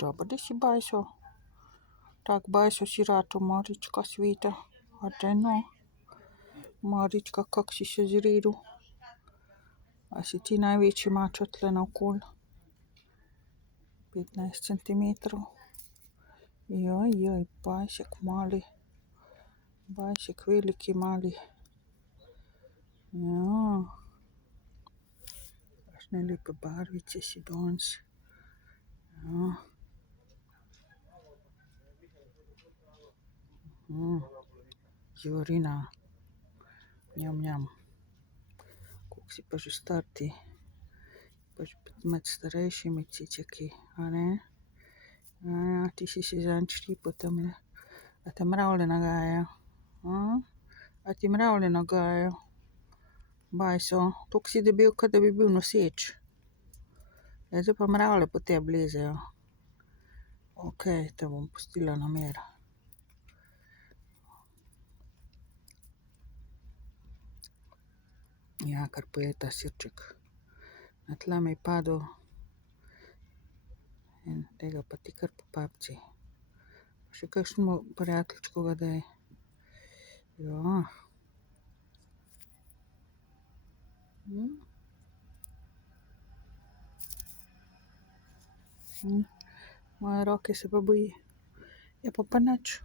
Dobro, da si bajso. Tak bajso si rato, Marička sveta. A te no? Marička, kak si se zredil? A si ti največji mačo tle naokoli? 15 centimetrov. Joj, bajsek mali. Bajsek veliki mali. Ja. Kakšne lepe barvice si danes. Ja. Živarina. Njam. Koliko si pa že star ti? Pa že med starejšimi ciceki, a ne? Ja, ti si se zadnjič štipal tamle. A te mravlje nagajajo? A ti mravlje nagajajo? Bajso, toliko si debel, kot da bi bil noseč. Ja, zdaj pa mravlje po tebi lezejo. Okej, te bom pustila na miru. Ja, kar pojej ta sirček. Na tla mi je padel. In tega pa ti kar po papci. Še kakšnemu prijateljčku ga daj. Ja. Moje roke se pa boji. Je pa nič.